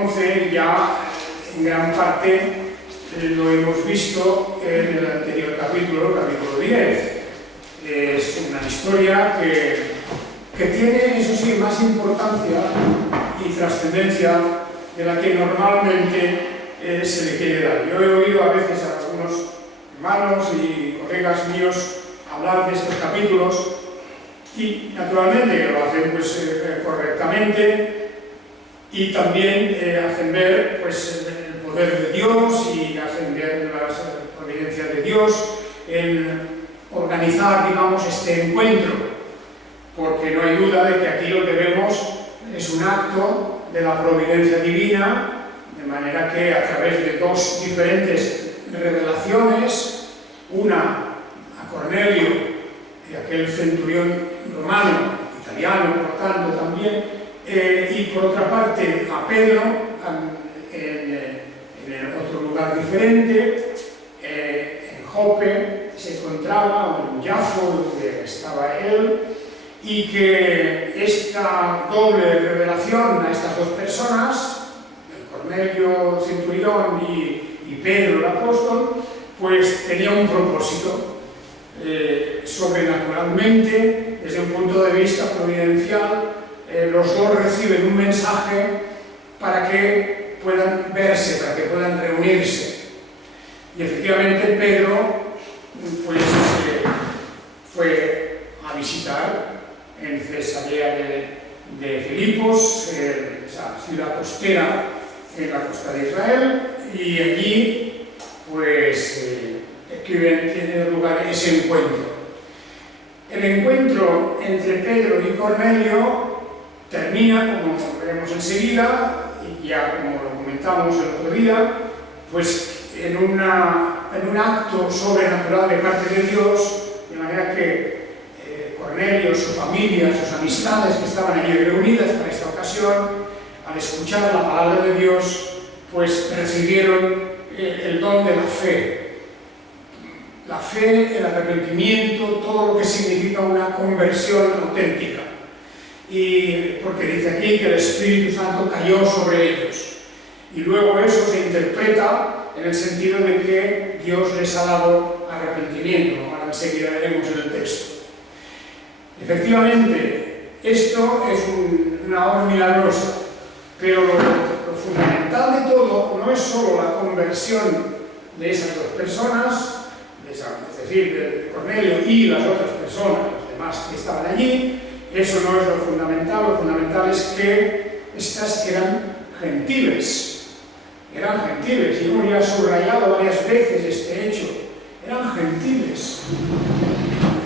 conoce ya en gran parte lo hemos visto en el anterior capítulo, capítulo 10. Es una historia que tiene, eso sí, más importancia y trascendencia de la que normalmente se le quiere dar. Yo he oído a veces a algunos hermanos y colegas míos hablar de estos capítulos y naturalmente que lo hacen pues, correctamente y también hacen ver pues, el poder de Dios y hacen ver las providencias de Dios en organizar, digamos, este encuentro, porque no hay duda de que aquí lo que vemos es un acto de la providencia divina, de manera que a través de dos diferentes revelaciones, una a Cornelio y aquel centurión romano, italiano por lo tanto también, y por otra parte a Pedro en otro lugar diferente, en Jope se encontraba, o en Jafo donde estaba él, y que esta doble revelación a estas dos personas, Cornelio centurión y Pedro el apóstol, pues tenía un propósito. Sobrenaturalmente, desde un punto de vista providencial, los dos reciben un mensaje para que puedan verse, para que puedan reunirse. Y efectivamente Pedro pues, fue a visitar en Cesarea de Filipos, esa ciudad costera en la costa de Israel, y allí pues tiene lugar ese encuentro. El encuentro entre Pedro y Cornelio termina, como veremos enseguida, y ya como lo comentamos el otro día, pues en un acto sobrenatural de parte de Dios, de manera que Cornelio, su familia, sus amistades que estaban allí reunidas para esta ocasión, al escuchar la palabra de Dios, pues recibieron el don de la fe. La fe, el arrepentimiento, todo lo que significa una conversión auténtica. Y porque dice aquí que el Espíritu Santo cayó sobre ellos. Y luego eso se interpreta en el sentido de que Dios les ha dado arrepentimiento. Ahora enseguida veremos en el texto. Efectivamente, esto es una obra milagrosa, pero lo fundamental de todo no es solo la conversión de esas dos personas, es decir, de Cornelio y las otras personas, los demás que estaban allí. Eso no es lo fundamental es que estas eran gentiles, y hemos ya subrayado varias veces este hecho, eran gentiles.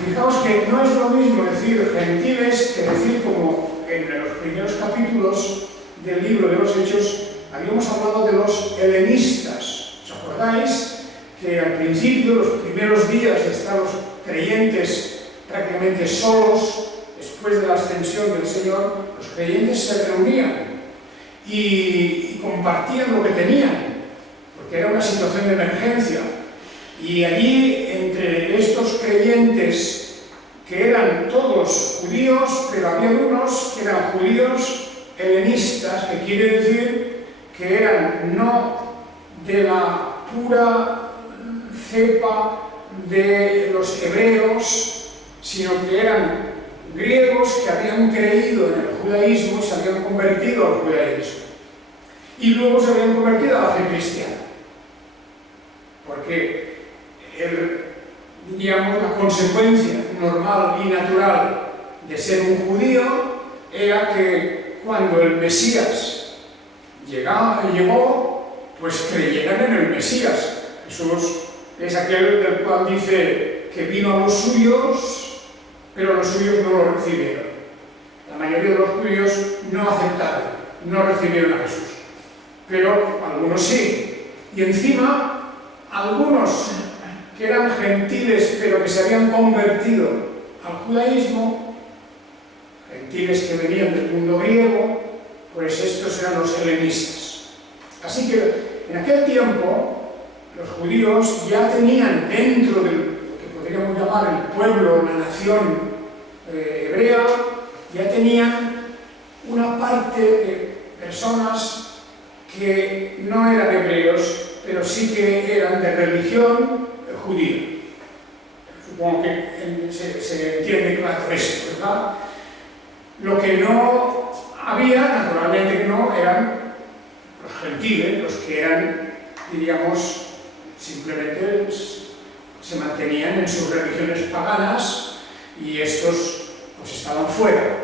Fijaos que no es lo mismo decir gentiles que decir, como en los primeros capítulos del libro de los Hechos habíamos hablado de los helenistas. ¿Os acordáis? Que al principio, los primeros días de estar los creyentes prácticamente solos, después de la ascensión del Señor, los creyentes se reunían y compartían lo que tenían, porque era una situación de emergencia. Y allí, entre estos creyentes, que eran todos judíos, pero había unos que eran judíos helenistas, que quiere decir que eran no de la pura cepa de los hebreos, sino que eran griegos que habían creído en el judaísmo y se habían convertido al judaísmo. Y luego se habían convertido a la fe cristiana. Porque digamos, la consecuencia normal y natural de ser un judío era que cuando el Mesías llegó, pues creyeran en el Mesías. Jesús es aquel del cual dice que vino a los suyos, pero los suyos no lo recibieron. La mayoría de los judíos no aceptaron, no recibieron a Jesús. Pero algunos sí. Y encima, algunos que eran gentiles, pero que se habían convertido al judaísmo, gentiles que venían del mundo griego, pues estos eran los helenistas. Así que en aquel tiempo, los judíos ya tenían dentro de lo que podríamos llamar el pueblo, la nación hebrea, ya tenían una parte de personas que no eran hebreos, pero sí que eran de religión judía. Supongo que se entiende claro eso, ¿verdad? Lo que no había, naturalmente que no, eran los gentiles, los que eran, diríamos, simplemente se mantenían en sus religiones paganas y estos pues estaban fuera.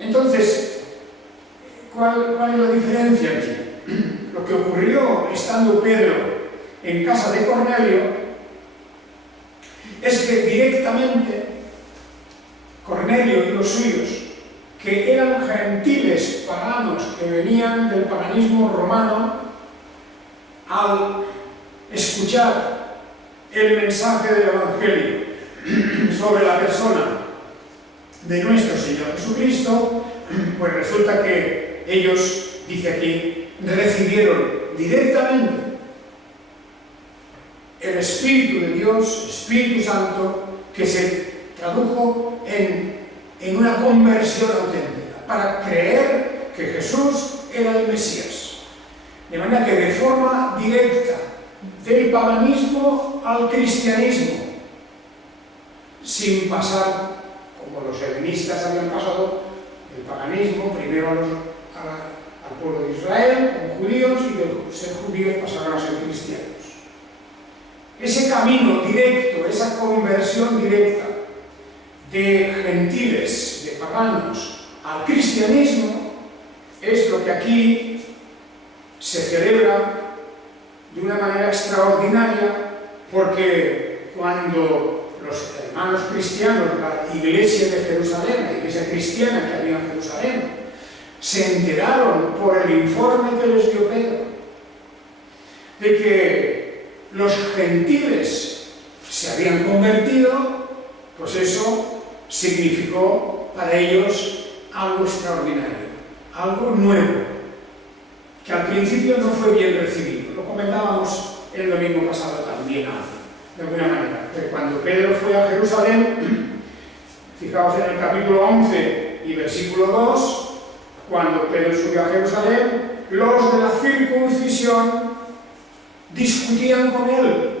Entonces, ¿cuál es la diferencia aquí? Lo que ocurrió estando Pedro en casa de Cornelio es que directamente Cornelio y los suyos, que eran gentiles paganos que venían del paganismo romano, al escuchar el mensaje del Evangelio sobre la persona de nuestro Señor Jesucristo, pues resulta que ellos, dice aquí, recibieron directamente el Espíritu de Dios, Espíritu Santo, que se tradujo en una conversión auténtica, para creer que Jesús era el Mesías. De manera que de forma directa, del paganismo al cristianismo, sin pasar, como los helenistas habían pasado, del paganismo primero al pueblo de Israel, como judíos, y de ser judíos pasaron a ser cristianos. Ese camino directo, esa conversión directa de gentiles, de paganos, al cristianismo, es lo que aquí se celebra de una manera extraordinaria, porque cuando los hermanos cristianos, la iglesia de Jerusalén, la iglesia cristiana que había en Jerusalén, se enteraron por el informe que les dio Pedro de que los gentiles se habían convertido, pues eso significó para ellos algo extraordinario, algo nuevo, que al principio no fue bien recibido. Lo comentábamos el domingo pasado también, de alguna manera, que cuando Pedro fue a Jerusalén, fijaos en el capítulo 11 y versículo 2, cuando Pedro subió a Jerusalén, los de la circuncisión discutían con él.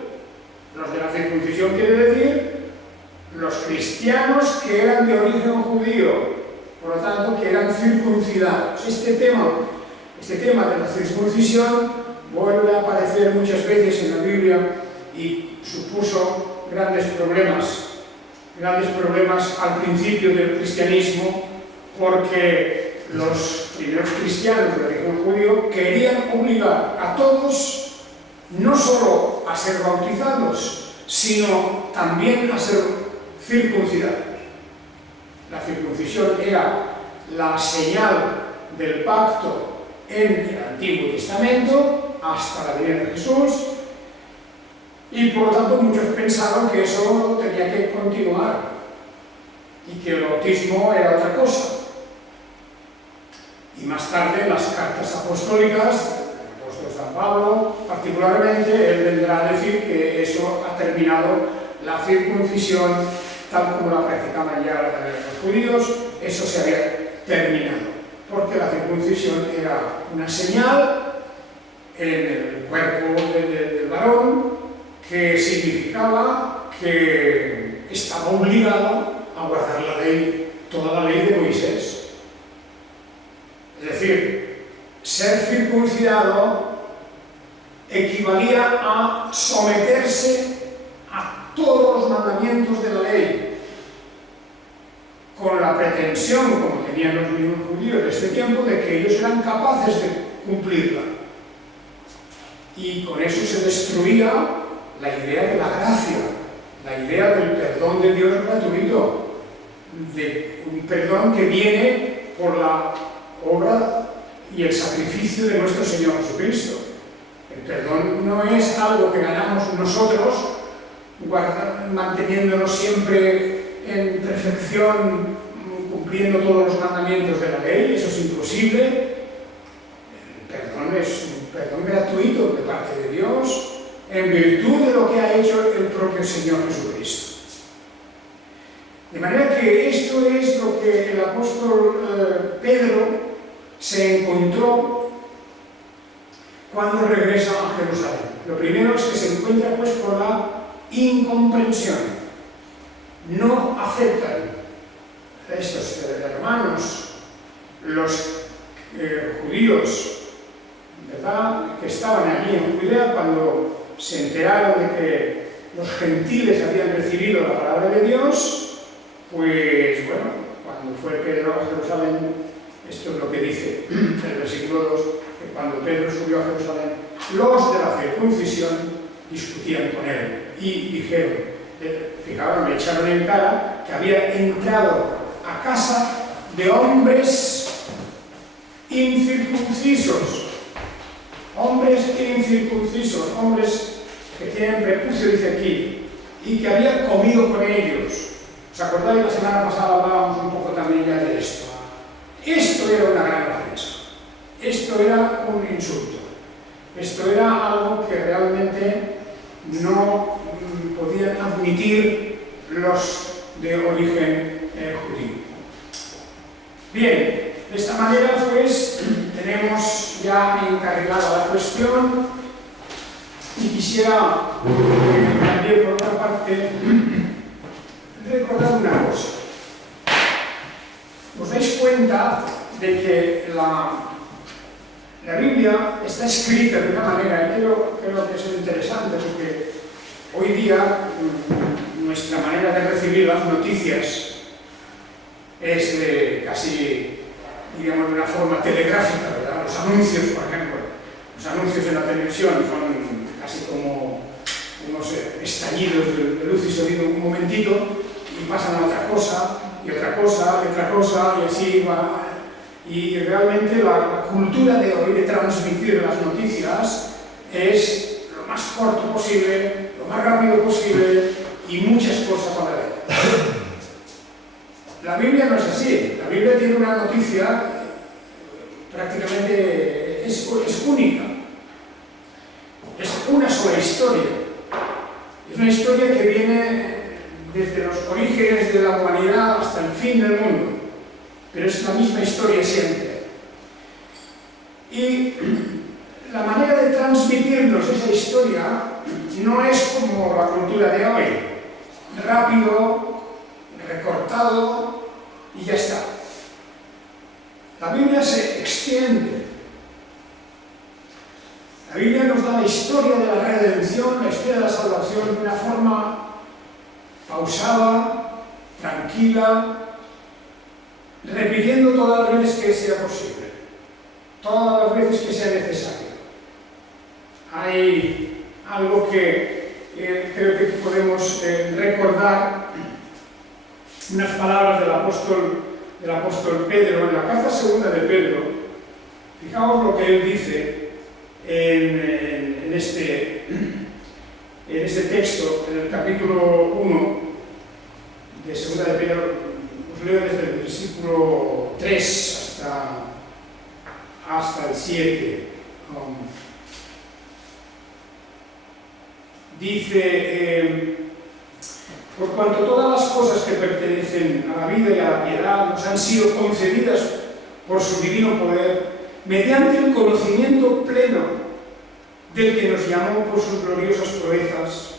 Los de la circuncisión quiere decir los cristianos que eran de origen judío, por lo tanto que eran circuncidados. Este tema de la circuncisión vuelve a aparecer muchas veces en la Biblia y supuso grandes problemas al principio del cristianismo, porque los primeros cristianos de origen judío querían obligar a todos no solo a ser bautizados, sino también a ser circuncidados. La circuncisión era la señal del pacto en el Antiguo Testamento hasta la venida de Jesús, y por lo tanto muchos pensaron que eso tenía que continuar y que el bautismo era otra cosa. Y más tarde, en las cartas apostólicas, San Pablo, particularmente, él vendrá a decir que eso ha terminado, la circuncisión, tal como la practicaban ya los judíos, eso se había terminado, porque la circuncisión era una señal en el cuerpo del varón que significaba que estaba obligado a guardar la ley, toda la ley de Moisés. Es decir, ser circuncidado equivalía a someterse a todos los mandamientos de la ley, con la pretensión, como tenían los mismos judíos de este tiempo, de que ellos eran capaces de cumplirla. Y con eso se destruía la idea de la gracia, la idea del perdón de Dios gratuito, de un perdón que viene por la obra y el sacrificio de nuestro Señor Jesucristo. El perdón no es algo que ganamos nosotros manteniéndonos siempre en perfección, cumpliendo todos los mandamientos de la ley. Eso es imposible. El perdón es un perdón gratuito de parte de Dios en virtud de lo que ha hecho el propio Señor Jesucristo. De manera que esto es lo que el apóstol Pedro se encontró cuando regresa a Jerusalén. Lo primero es que se encuentra pues con la incomprensión. No aceptan estos hermanos, los judíos, ¿verdad?, que estaban allí en Judea, cuando se enteraron de que los gentiles habían recibido la palabra de Dios, pues bueno, cuando fue Pedro a Jerusalén, esto es lo que dice el versículo 2, que cuando Pedro subió a Jerusalén, los de la circuncisión discutían con él y dijeron, fijaros, me echaron en cara que había entrado a casa de hombres incircuncisos, hombres que tienen prepucio, dice aquí, y que había comido con ellos. ¿Os acordáis? La semana pasada hablábamos un poco también ya de esto. Esto era una gran ofensa, esto era un insulto, esto era algo que realmente no podían admitir los de origen judío. Bien, de esta manera pues tenemos ya encarrilada la cuestión y quisiera también por otra parte recordar una cosa. Os dais cuenta de que la Biblia está escrita de una manera, y creo que es interesante porque hoy día nuestra manera de recibir las noticias es de casi, digamos, de una forma telegráfica, ¿verdad? Los anuncios, por ejemplo, los anuncios en la televisión son casi como unos estallidos de luz y sonido un momentito y pasan a otra cosa, y otra cosa, y otra cosa, y así va. Y realmente la cultura de hoy de transmitir las noticias es lo más corto posible, lo más rápido posible y muchas cosas a la vez. La Biblia no es así. La Biblia tiene una noticia prácticamente es única. Es una sola historia. Es una historia que viene desde los orígenes de la humanidad hasta el fin del mundo. Pero es la misma historia siempre. Y la manera de transmitirnos esa historia no es como la cultura de hoy. Rápido, recortado y ya está. La Biblia se extiende. La Biblia nos da la historia de la redención, la historia de la salvación de una forma pausada, tranquila, repitiendo todas las veces que sea posible, todas las veces que sea necesario. Hay algo que creo que podemos recordar, unas palabras del apóstol Pedro en la carta segunda de Pedro. Fijaos lo que él dice en este texto, en el capítulo 1 de segunda de Pedro. Os leo desde el versículo 3 hasta el 7. Dice, por cuanto todas las cosas que pertenecen a la vida y a la piedad nos han sido concedidas por su divino poder, mediante el conocimiento pleno del que nos llamó por sus gloriosas proezas,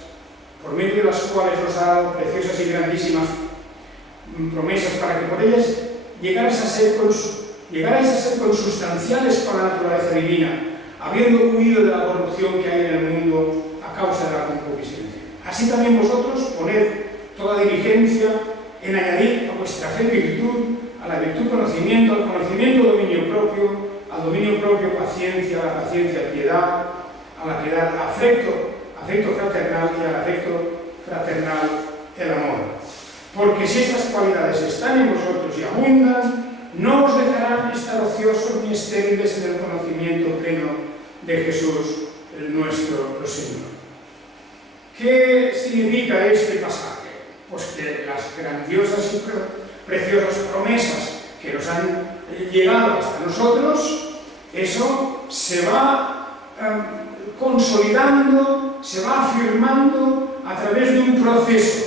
por medio de las cuales nos ha dado preciosas y grandísimas promesas, para que por ellas llegarais a ser consustanciales con la naturaleza divina, habiendo huido de la corrupción que hay en el mundo a causa de la concupiscencia. Así también vosotros poned toda diligencia en añadir a vuestra fe virtud, a la virtud conocimiento, al conocimiento dominio propio, al dominio propio paciencia, a la paciencia piedad, a la piedad afecto fraternal y al afecto fraternal el amor. Porque si estas cualidades están en vosotros y abundan, no os dejarán estar ociosos ni estériles en el conocimiento pleno de Jesús, el nuestro Señor. ¿Qué significa este pasaje? Pues que las grandiosas y preciosas promesas que nos han llegado hasta nosotros, eso se va consolidando, se va afirmando a través de un proceso.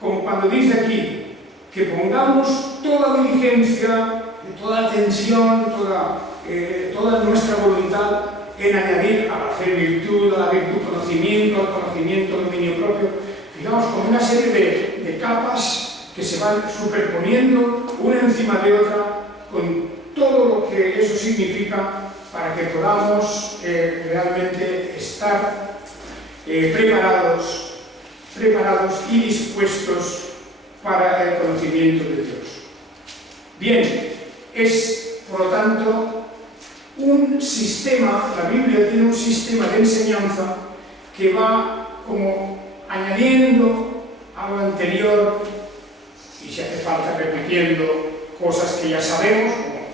Como cuando dice aquí, que pongamos toda diligencia, toda atención, toda nuestra voluntad en añadir a la fe virtud, a la virtud conocimiento, al conocimiento dominio propio. Fijaos, como una serie de capas que se van superponiendo una encima de otra con todo lo que eso significa para que podamos realmente estar preparados y dispuestos para el conocimiento de Dios. Bien, es por lo tanto un sistema, la Biblia tiene un sistema de enseñanza que va como añadiendo a lo anterior y si hace falta repitiendo cosas que ya sabemos, como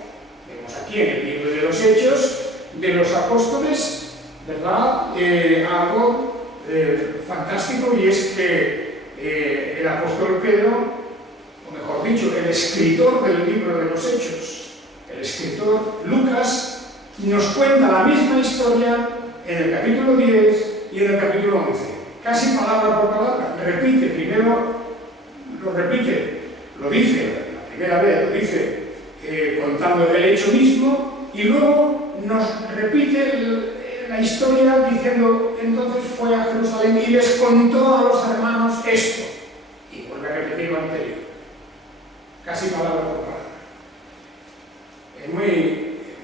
vemos aquí en el libro de los Hechos de los Apóstoles, ¿verdad? Algo fantástico, y es que el apóstol Pedro, o mejor dicho, el escritor del libro de los Hechos, el escritor Lucas, nos cuenta la misma historia en el capítulo 10 y en el capítulo 11, casi palabra por palabra. Repite, primero lo dice, la primera vez lo dice contando el hecho mismo, y luego nos repite la historia diciendo: entonces fue a Jerusalén y les contó a los hermanos esto, y vuelve a repetir lo anterior, casi palabra por palabra. Es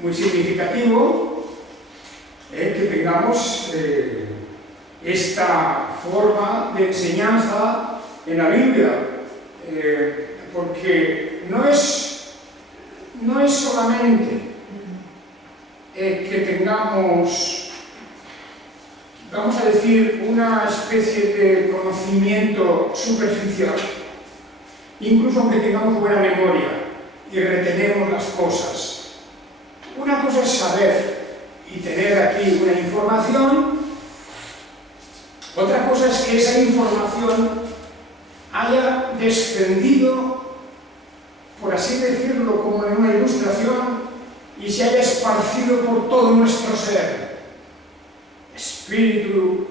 muy significativo que tengamos esta forma de enseñanza en la Biblia, porque no es solamente que tengamos, vamos a decir, una especie de conocimiento superficial, incluso aunque tengamos buena memoria y retenemos las cosas. Una cosa es saber y tener aquí una información, otra cosa es que esa información haya descendido, por así decirlo, como en una ilustración, y se haya esparcido por todo nuestro ser, espíritu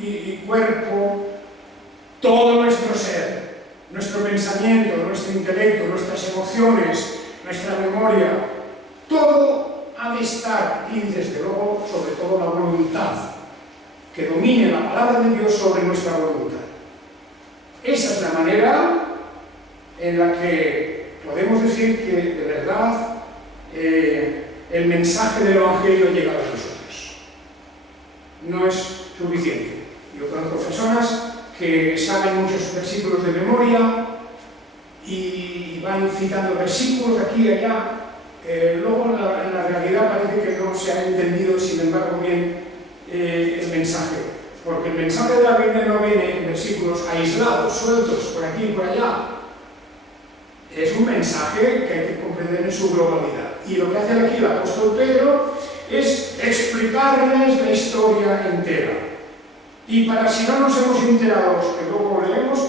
y cuerpo, todo nuestro ser, nuestro pensamiento, nuestro intelecto, nuestras emociones, nuestra memoria, todo ha de estar, y desde luego, sobre todo la voluntad, que domine la palabra de Dios sobre nuestra voluntad. Esa es la manera en la que podemos decir que de verdad el mensaje del Evangelio llega a nosotros. No es suficiente. Yo conozco personas que saben muchos versículos de memoria y van citando versículos aquí y allá. Luego en la realidad parece que no se ha entendido, sin embargo, bien el mensaje, porque el mensaje de la Biblia no viene en versículos aislados, sueltos, por aquí y por allá. Es un mensaje que hay que comprender en su globalidad, y lo que hace aquí el apóstol Pedro es explicarles la historia entera. Y para si no nos hemos enterado, que luego leemos,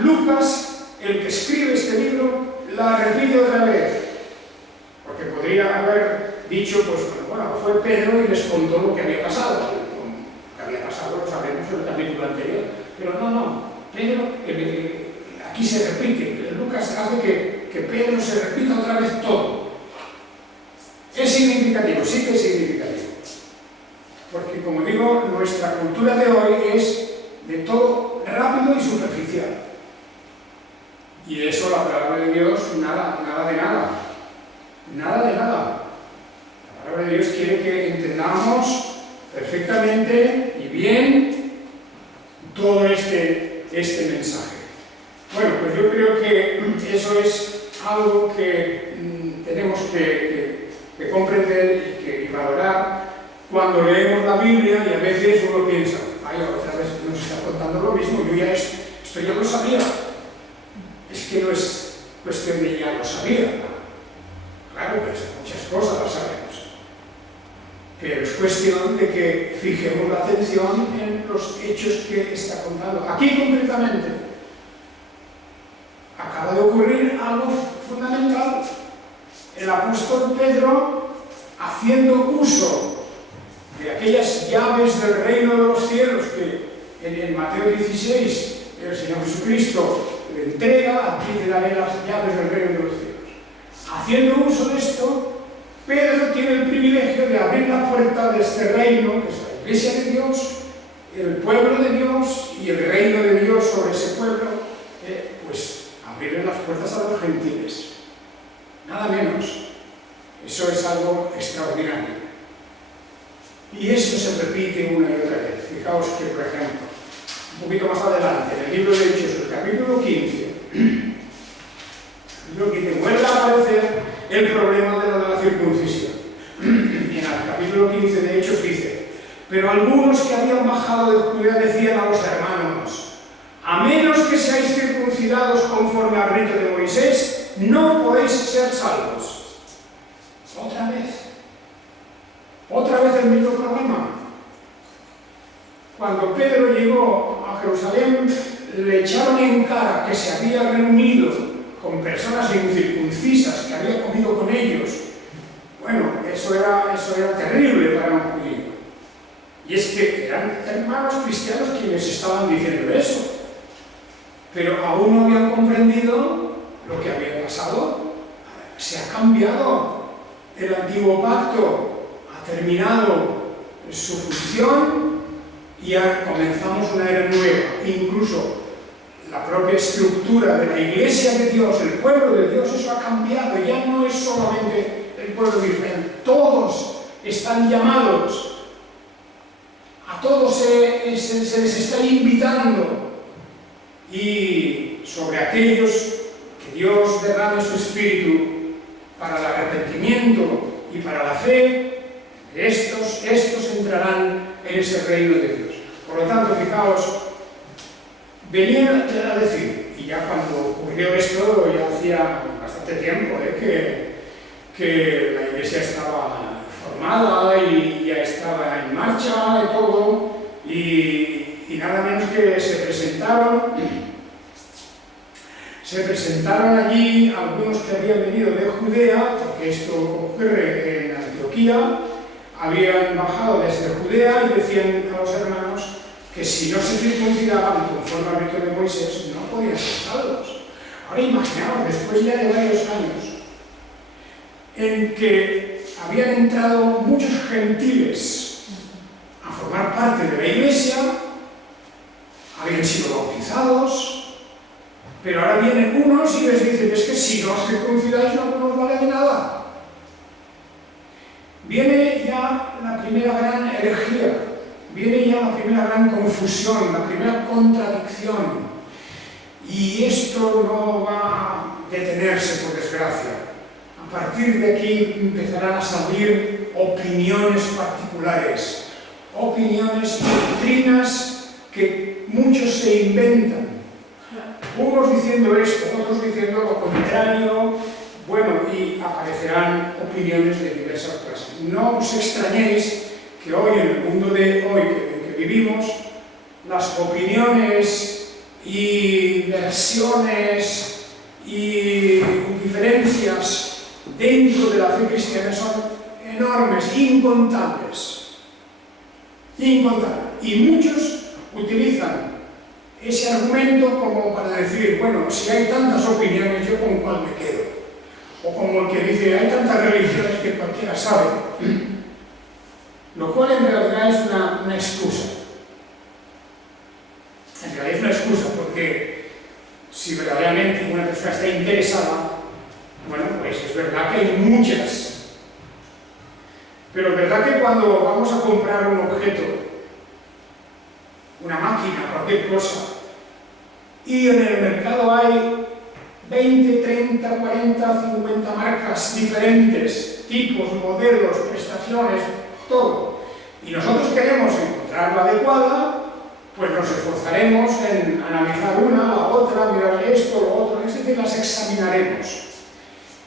Lucas, el que escribe este libro, la repite otra vez, porque podría haber dicho, pues bueno, fue Pedro y les contó lo que había pasado. Lo que había pasado lo sabemos en el capítulo anterior, pero no, Pedro, aquí se repite, Lucas hace que Pedro se repita otra vez todo. Es significativo, sí que es significativo, porque como digo, nuestra cultura de hoy es de todo rápido y superficial, y de eso la palabra de Dios nada de nada. Nada de nada. La palabra de Dios quiere que entendamos perfectamente y bien todo este mensaje. Bueno, pues yo creo que eso es algo que tenemos que comprender y valorar cuando leemos la Biblia, y a veces uno piensa: vaya, otra vez nos está contando lo mismo, yo ya esto ya lo sabía. Es que no es cuestión de ya lo sabía. Claro, pues muchas cosas las sabemos, pero es cuestión de que fijemos la atención en los hechos que está contando. Aquí concretamente acaba de ocurrir algo fundamental. El apóstol Pedro, haciendo uso de aquellas llaves del reino de los cielos que en Mateo 16 el Señor Jesucristo le entrega: aquí te daré las llaves del reino de los cielos. Haciendo uso de esto, Pedro tiene el privilegio de abrir la puerta de este reino, que es la Iglesia de Dios, el pueblo de Dios y el reino de Dios sobre ese pueblo, pues abrirle las puertas a los gentiles. Nada menos. Eso es algo extraordinario. Y esto se repite una y otra vez. Fijaos que, por ejemplo, un poquito más adelante, en el libro de Hechos, el capítulo 15, vuelve a aparecer el problema de la circuncisión. Y en el capítulo 15 de Hechos dice: pero algunos que habían bajado de Judea decían a los hermanos: a menos que seáis circuncidados conforme al rito de Moisés, no podéis ser salvos. Otra vez el mismo problema. Cuando Pedro llegó a Jerusalén, le echaron en cara que se había reunido con personas incircuncisas, que había comido con ellos. Bueno, eso era terrible para un judío. Y es que eran hermanos cristianos quienes estaban diciendo eso. Pero aún no habían comprendido lo que había pasado. Se ha cambiado. El antiguo pacto ha terminado su función y ya comenzamos una era nueva. Incluso la propia estructura de la Iglesia de Dios, el pueblo de Dios, eso ha cambiado. Ya no es solamente el pueblo de Israel. Todos están llamados. A todos se les está invitando. Y sobre aquellos que Dios derrame su espíritu para el arrepentimiento y para la fe, estos entrarán en ese reino de Dios. Por lo tanto, fijaos, venían a decir, y ya cuando ocurrió esto, ya hacía bastante tiempo que la Iglesia estaba formada y ya estaba en marcha y todo, y nada menos que se presentaron allí algunos que habían venido de Judea, porque esto ocurre en Antioquía, habían bajado desde Judea y decían a los hermanos que si no se circuncidaban conforme al rito de Moisés, no podían ser salvos. Ahora imaginaos, después ya de varios años, en que habían entrado muchos gentiles a formar parte de la Iglesia, habían sido bautizados, pero ahora vienen unos y les dicen: es que si no os circuncidáis no nos vale de nada. Viene ya la primera gran herejía, viene ya la primera gran confusión, la primera contradicción. Y esto no va a detenerse, por desgracia. A partir de aquí empezarán a salir opiniones particulares, opiniones y doctrinas que muchos se inventan. Unos diciendo esto, otros diciendo lo contrario, bueno, y aparecerán opiniones de diversas clases. No os extrañéis que hoy, en el mundo de hoy que vivimos, las opiniones y versiones y diferencias dentro de la fe cristiana son enormes, incontables. Incontables. Y muchos utilizan ese argumento como para decir: bueno, si hay tantas opiniones, ¿yo con cuál me quedo? O como el que dice: hay tantas religiones que cualquiera sabe. Lo cual en realidad es una excusa. En realidad es una excusa, porque si verdaderamente una persona está interesada, bueno, pues es verdad que hay muchas. Pero es verdad que cuando vamos a comprar un objeto, una máquina, cualquier cosa, y en el mercado hay 20, 30, 40, 50 marcas diferentes, tipos, modelos, prestaciones, todo, y nosotros queremos encontrar la adecuada, pues nos esforzaremos en analizar una, la otra, mirar esto, lo otro, es decir, las examinaremos.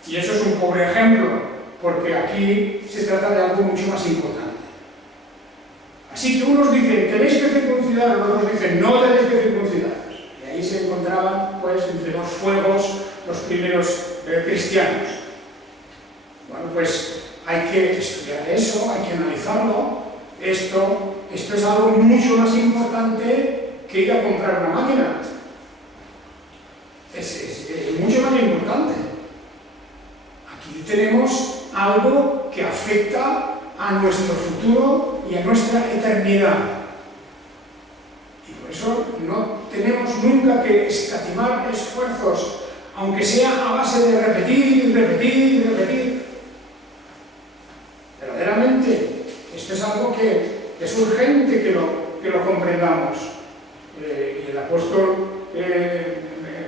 Y eso es un pobre ejemplo, porque aquí se trata de algo mucho más importante. Así que unos dicen: tenéis que circuncidaros, otros dicen: no tenéis que circuncidaros. Y ahí se encontraban, pues, entre dos fuegos los primeros cristianos. Bueno, pues hay que estudiar eso, hay que analizarlo. Esto es algo mucho más importante que ir a comprar una máquina. Es mucho más importante. Aquí tenemos algo que afecta a nuestro futuro y a nuestra eternidad. Y por eso no tenemos nunca que escatimar esfuerzos, aunque sea a base de repetir y repetir y repetir. Verdaderamente, esto es algo que es urgente que lo comprendamos. Y el apóstol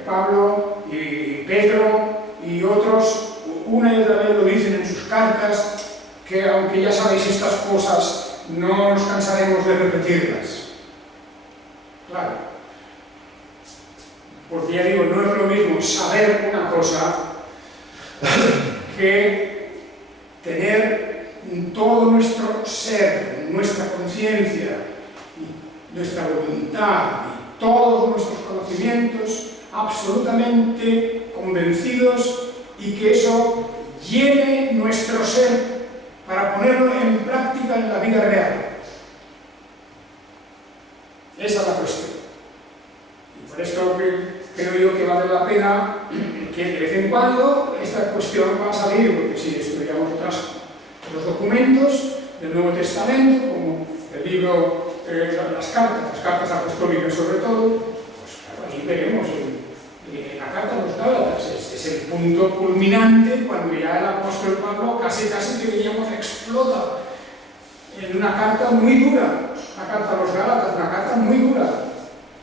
Pablo y Pedro y otros una y otra vez lo dicen en sus cartas, que aunque ya sabéis estas cosas, no nos cansaremos de repetirlas. Claro. Porque ya digo, no es lo mismo saber una cosa que tener todo nuestro ser, nuestra conciencia, nuestra voluntad y todos nuestros conocimientos absolutamente convencidos y que eso llene nuestro ser para ponerlo en práctica en la vida real. Esa es la cuestión. Y por esto creo yo que vale la pena que de vez en cuando esta cuestión va a salir, porque si estudiamos los documentos del Nuevo Testamento, como el libro, las cartas apostólicas sobre todo, pues claro, ahí veremos en la carta a los Gálatas, es el punto culminante cuando ya el apóstol Pablo casi que diríamos explota en una carta muy dura, la carta a los Gálatas, una carta muy dura,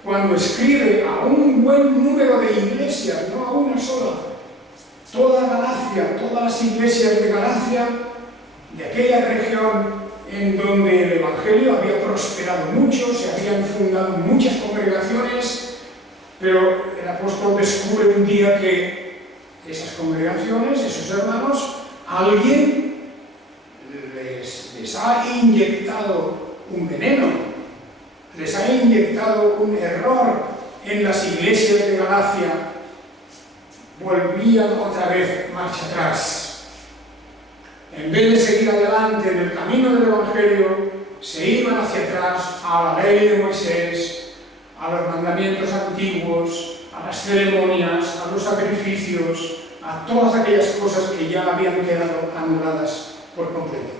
cuando escribe a un buen número de iglesias, no a una sola, toda Galacia, todas las iglesias de Galacia, de aquella región en donde el Evangelio había prosperado mucho, se habían fundado muchas congregaciones, pero el apóstol descubre un día que esas congregaciones, esos hermanos, alguien les ha inyectado un veneno, les ha inyectado un error en las iglesias de Galacia, volvían otra vez marcha atrás. En vez de seguir adelante en el camino del Evangelio, se iban hacia atrás a la ley de Moisés, a los mandamientos antiguos, a las ceremonias, a los sacrificios, a todas aquellas cosas que ya habían quedado anuladas por completo.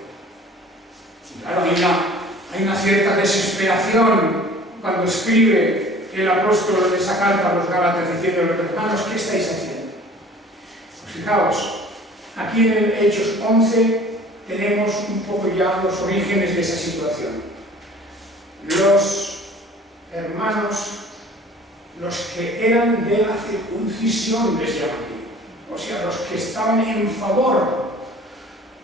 Y claro, hay una cierta desesperación cuando escribe el apóstol de esa carta a los Gálatas diciéndole: hermanos, ¿qué estáis haciendo? Pues fijaos, aquí en el Hechos 11 tenemos un poco ya los orígenes de esa situación. Los hermanos, los que eran de la circuncisión, les llaman aquí, o sea, los que estaban en favor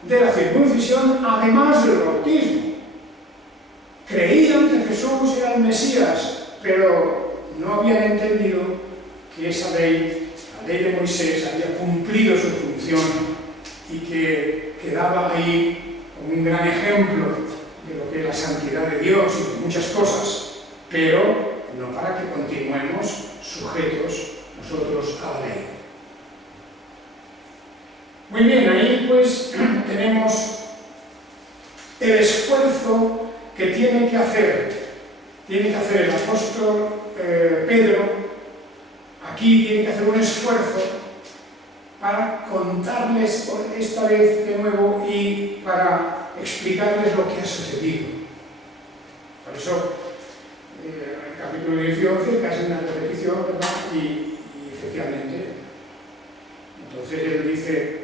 de la circuncisión, además del bautismo, creían que Jesús era el Mesías, pero no habían entendido que esa ley, la ley de Moisés, había cumplido su función y que quedaba ahí como un gran ejemplo de lo que es la santidad de Dios y de muchas cosas, pero no para que continuemos sujetos nosotros a la ley. Muy bien, ahí pues tenemos el esfuerzo que tiene que hacer el apóstol Pedro. Aquí tiene que hacer un esfuerzo para contarles esta vez de nuevo y para explicarles lo que ha sucedido. Por eso el capítulo 10 y 11 casi una repetición, ¿verdad? Y efectivamente, entonces él dice,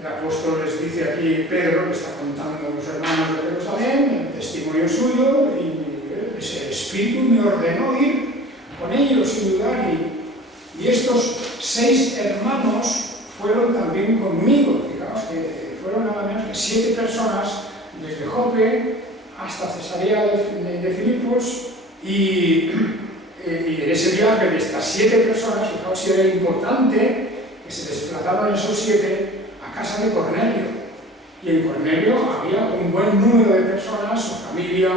el apóstol les dice aquí, Pedro, que está contando a los hermanos de Jerusalén, el testimonio suyo, y el Espíritu me ordenó ir con ellos sin dudar, y estos 6 hermanos fueron también conmigo. Fijaos que fueron nada menos que 7 personas, desde Jope hasta Cesarea de Filipos, y en ese viaje de estas 7 personas, fijaos si era importante que se desplazaron esos 7 a casa de Cornelio. Y en Cornelio había un buen número de personas, su familia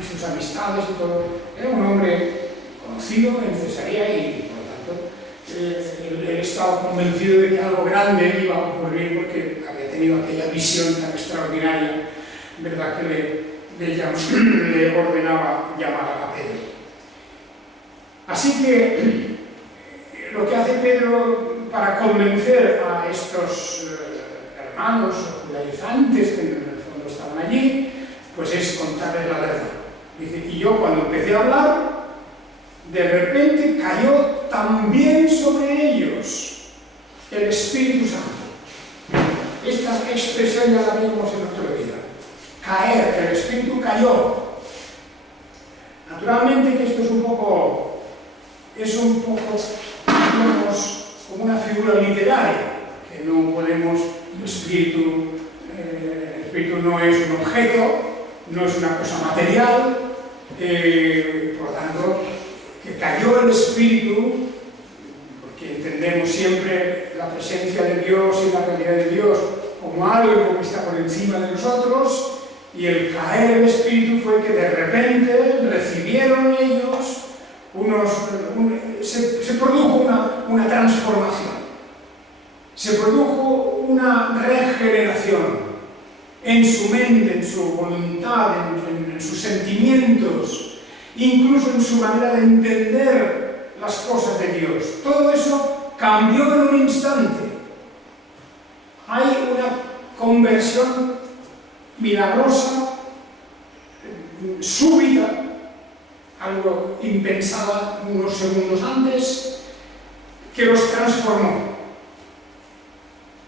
y sus amistades y todo. Era un hombre conocido en Cesarea y, por lo tanto, él estaba convencido de que algo grande iba a ocurrir porque había tenido aquella visión tan extraordinaria, ¿verdad?, que le ordenaba llamar a Pedro. Así que lo que hace Pedro para convencer a estos hermanos judaizantes que en el fondo estaban allí, pues es contarles la verdad. Dice, y yo cuando empecé a hablar, de repente cayó también sobre ellos el Espíritu Santo. Esta expresión ya la vimos en otra vida. Caer, que el Espíritu cayó. Naturalmente que esto es un poco, digamos, como una figura literaria, que no podemos, el Espíritu no es un objeto, no es una cosa material, por lo tanto, que cayó el Espíritu, porque entendemos siempre la presencia de Dios y la realidad de Dios como algo que está por encima de nosotros, y el caer del Espíritu fue que de repente recibieron ellos se produjo una transformación, se produjo una regeneración en su mente, en su voluntad, en sus sentimientos, incluso en su manera de entender las cosas de Dios. Todo eso cambió en un instante. Hay una conversión milagrosa, súbita, algo impensada unos segundos antes, que los transformó.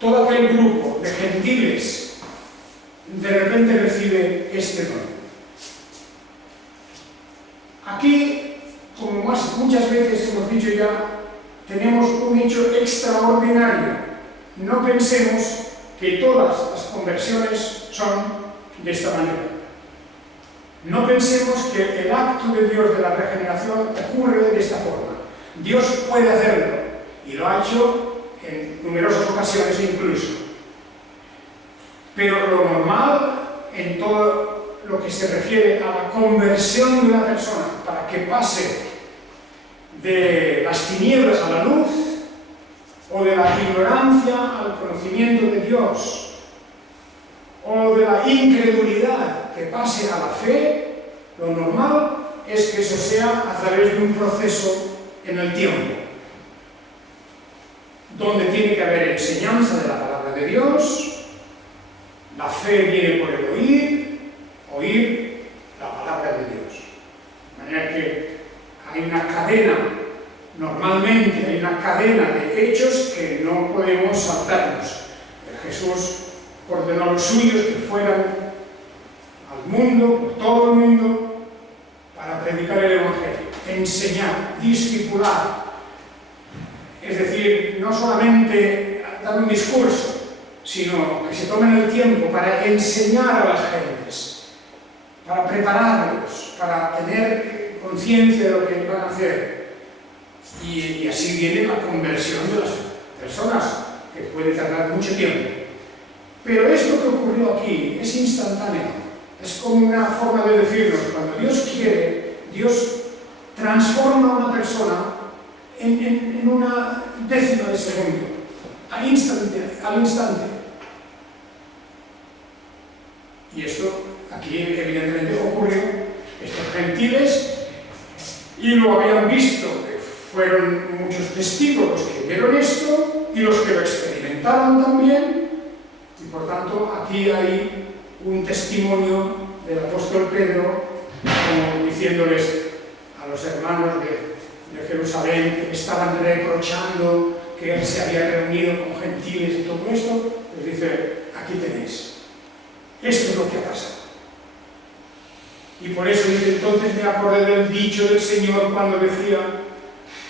Todo aquel grupo de gentiles de repente recibe este don. Aquí, como muchas veces hemos dicho ya, tenemos un hecho extraordinario. No pensemos que todas las conversiones son de esta manera. No pensemos que el acto de Dios de la regeneración ocurre de esta forma. Dios puede hacerlo, y lo ha hecho en numerosas ocasiones incluso. Pero lo normal en todo lo que se refiere a la conversión de una persona para que pase de las tinieblas a la luz o de la ignorancia al conocimiento de Dios o de la incredulidad que pase a la fe, lo normal es que eso sea a través de un proceso en el tiempo, donde tiene que haber enseñanza de la palabra de Dios, la fe viene por el oír la palabra de Dios. De manera que hay una cadena, normalmente hay una cadena de hechos que no podemos saltarnos. Jesús ordenó a los suyos que fueran al mundo, por todo el mundo, para predicar el Evangelio, enseñar, discipular. Es decir, no solamente dar un discurso, sino que se tomen el tiempo para enseñar a las gentes, para prepararlos, para tener conciencia de lo que van a hacer. Y así viene la conversión de las personas, que puede tardar mucho tiempo. Pero esto que ocurrió aquí es instantáneo. Es como una forma de decirnos, cuando Dios quiere, Dios transforma a una persona en una décima de segundo, al instante. Y esto aquí evidentemente ocurrió. Estos gentiles, y lo habían visto, que fueron muchos testigos los que vieron esto y los que lo experimentaron también, y por tanto aquí hay un testimonio del apóstol Pedro, como diciéndoles a los hermanos de Jerusalén que estaban reprochando que él se había reunido con gentiles y todo esto, les dice, aquí tenéis, esto es lo que ha pasado. Y por eso dice, entonces me acordé del dicho del Señor cuando decía,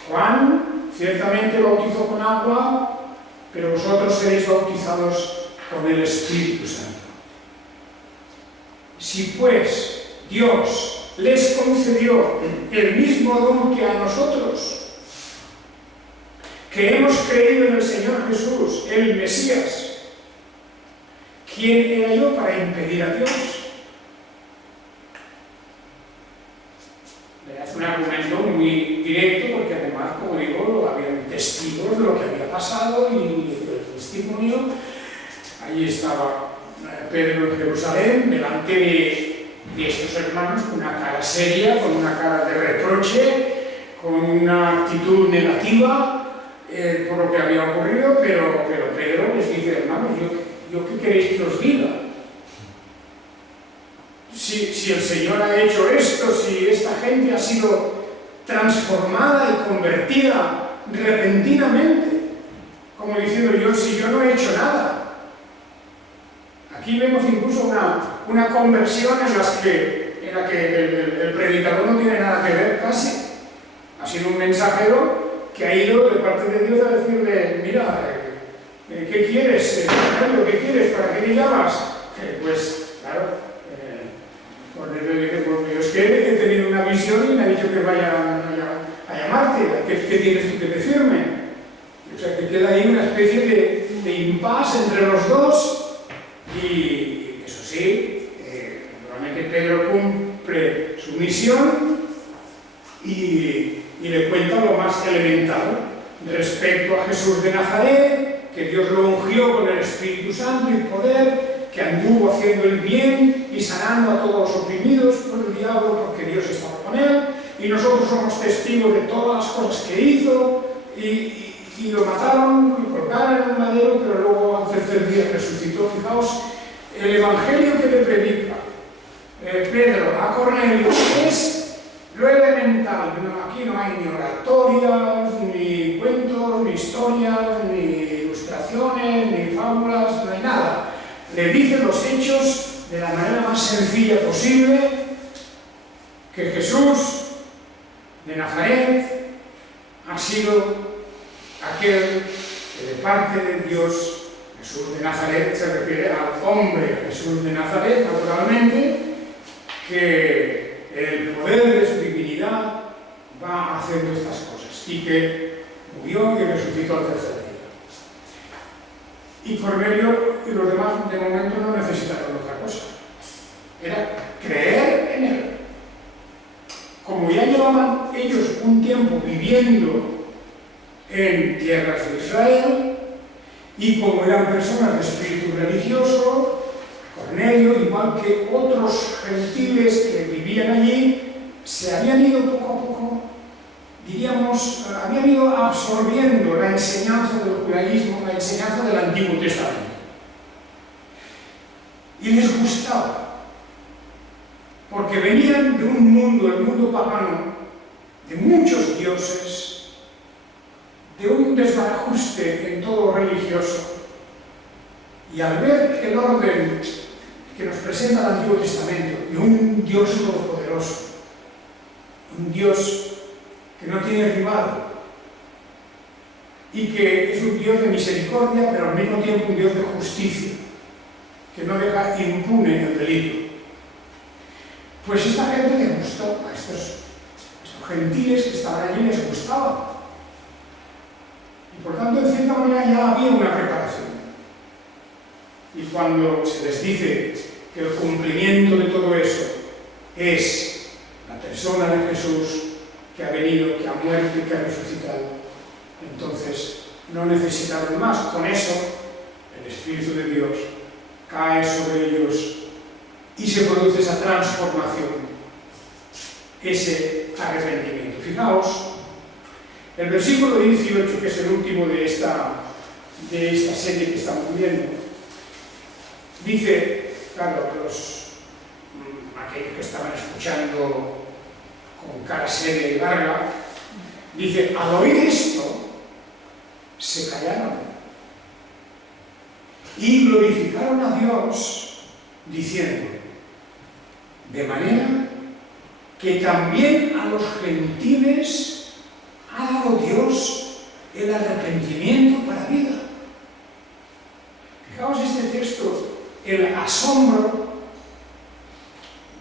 Juan ciertamente bautizó con agua, pero vosotros seréis bautizados con el Espíritu Santo. Si pues Dios les concedió el mismo don que a nosotros, que hemos creído en el Señor Jesús, el Mesías, ¿quién era yo para impedir a Dios? Es un argumento muy directo, porque además, como digo, había testigos de lo que había pasado y el testimonio. Allí estaba Pedro en Jerusalén, delante de estos hermanos, con una cara seria, con una cara de reproche, con una actitud negativa por lo que había ocurrido, pero Pedro les dice, hermanos, ¿yo qué queréis que os diga? Si el Señor ha hecho esto, si esta gente ha sido transformada y convertida repentinamente, como diciendo si yo no he hecho nada. Aquí vemos incluso una conversión en la que el predicador no tiene nada que ver casi. Ha sido un mensajero que ha ido de parte de Dios a decirle, mira, ¿qué quieres? ¿Qué quieres? ¿Para qué me llamas? Pues, claro, Cornelio dice, pues Dios quiere, he tenido una visión y me ha dicho que vaya a llamarte. ¿Qué tienes tú que decirme? O sea, que queda ahí una especie de impasse entre los dos y eso sí, normalmente Pedro cumple su misión y le cuenta lo más elemental respecto a Jesús de Nazaret, que Dios lo ungió con el Espíritu Santo y poder, que anduvo haciendo el bien y sanando a todos los oprimidos por el diablo porque Dios estaba con él, y nosotros somos testigos de todas las cosas que hizo, y lo mataron, lo colgaron en el madero, pero luego al tercer día resucitó. Fijaos, el evangelio que le predica Pedro a Cornelio es lo elemental. Aquí no hay ni oratorias, ni cuentos, ni historias, ni ilustraciones, ni fábulas, no hay nada. Le dice los hechos de la manera más sencilla posible, que Jesús de Nazaret ha sido aquel que de parte de Dios, Jesús de Nazaret se refiere al hombre Jesús de Nazaret, naturalmente, que el poder de su divinidad va haciendo estas cosas y que murió y resucitó al tercer día. Y Cornelio y los demás de momento no necesitaron otra cosa, era creer en él. Como ya llevaban ellos un tiempo viviendo en tierras de Israel, y como eran personas de espíritu religioso, Cornelio, igual que otros gentiles que vivían allí, se habían ido poco a poco, diríamos, habían ido absorbiendo la enseñanza del judaísmo, la enseñanza del Antiguo Testamento. Y les gustaba, porque venían de un mundo, el mundo pagano, de muchos dioses, de un desbarajuste en todo lo religioso, y al ver el orden que nos presenta el Antiguo Testamento, de un Dios todopoderoso, un Dios que no tiene rival, y que es un Dios de misericordia, pero al mismo tiempo un Dios de justicia, que no deja impune el delito. Pues esta gente les gustó, a estos gentiles que estaban allí les gustaba. Y por tanto, en cierta manera, ya había una preparación. Y cuando se les dice que el cumplimiento de todo eso es la persona de Jesús que ha venido, que ha muerto y que ha resucitado, entonces no necesitaron más. Con eso, el Espíritu de Dios cae sobre ellos y se produce esa transformación, ese arrepentimiento. Fijaos, el versículo 18, que es el último de esta serie que estamos viendo, dice, claro, aquellos que estaban escuchando con cara seria y larga, dice, al oír esto, se callaron y glorificaron a Dios, diciendo, de manera que también a los gentiles ha dado Dios el arrepentimiento para vida. Fijaos este texto, el asombro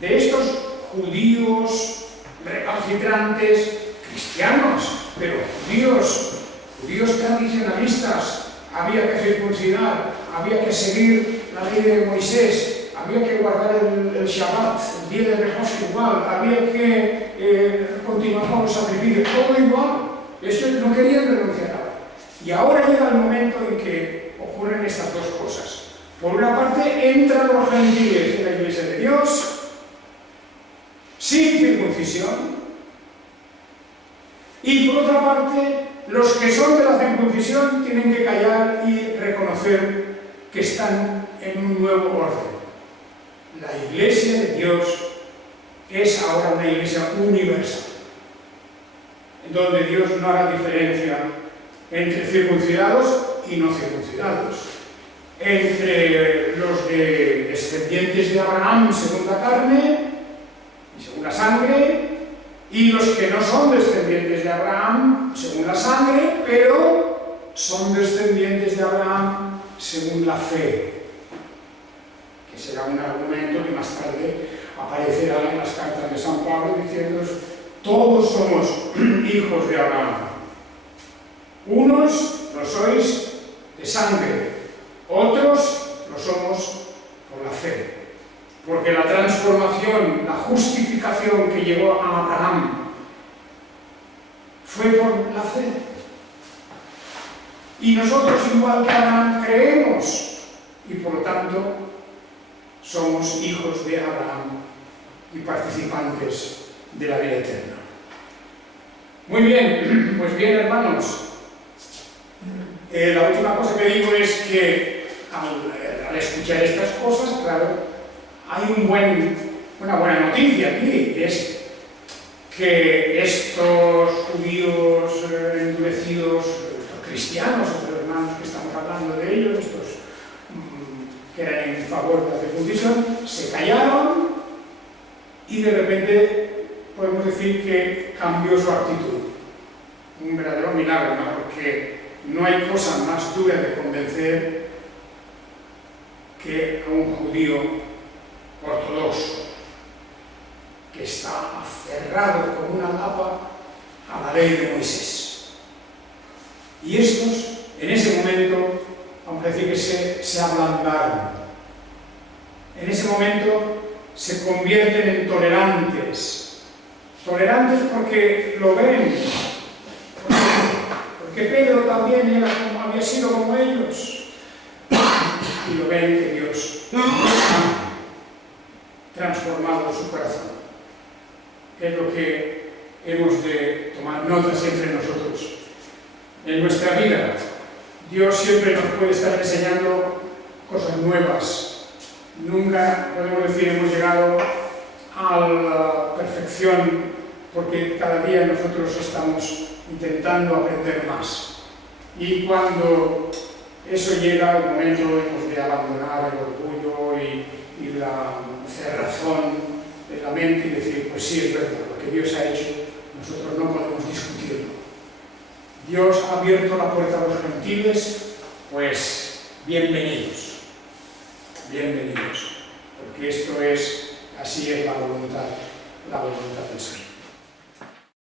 de estos judíos recalcitrantes, cristianos, pero judíos tradicionalistas. Había que circuncidar, había que seguir la ley de Moisés, había que guardar el Shabbat, el día de reposo igual, había que continuar con los sacrificios, todo igual. Ellos no querían renunciar a nada. Y ahora llega el momento en que ocurren estas dos cosas. Por una parte, entran los gentiles en la Iglesia de Dios, sin circuncisión, y por otra parte, los que son de la circuncisión tienen que callar y reconocer que están en un nuevo orden. La Iglesia de Dios es ahora una Iglesia universal, en donde Dios no hará diferencia entre circuncidados y no circuncidados, entre los descendientes de Abraham según la carne y según la sangre, y los que no son descendientes de Abraham según la sangre, pero son descendientes de Abraham según la fe, que será un argumento que más tarde aparecerá en las cartas de San Pablo diciendo: todos somos hijos de Abraham. Unos lo sois de sangre, otros lo somos por la fe. Porque la transformación, la justificación que llegó a Abraham fue por la fe. Y nosotros, igual que Abraham, creemos y por lo tanto somos hijos de Abraham y participantes de la vida eterna. Muy bien, pues bien, hermanos, la última cosa que digo es que al escuchar estas cosas, claro, hay una buena noticia aquí, es que estos judíos endurecidos, estos cristianos, estos hermanos que estamos hablando de ellos, estos que eran en favor de la circuncisión, se callaron y de repente podemos decir que cambió su actitud. Un verdadero milagro, ¿no? Porque no hay cosa más dura de convencer que a un judío ortodoxo que está aferrado como una lapa a la ley de Moisés. Y estos, en ese momento, vamos a decir que se ablandaron. En ese momento se convierten en tolerantes. Tolerantes porque lo ven. Porque Pedro también había sido como ellos. Y lo ven que Dios ha transformado su corazón. Es lo que hemos de tomar nota siempre nosotros. En nuestra vida, Dios siempre nos puede estar enseñando cosas nuevas. Nunca, podemos decir, hemos llegado a la perfección, porque cada día nosotros estamos intentando aprender más. Y cuando eso llega, el momento hemos de abandonar el orgullo y la cerrazón de la mente y decir: pues sí, es verdad, lo que Dios ha hecho, nosotros no podemos discutirlo. Dios ha abierto la puerta a los gentiles, pues bienvenidos, bienvenidos, porque esto es, así es la voluntad del Señor.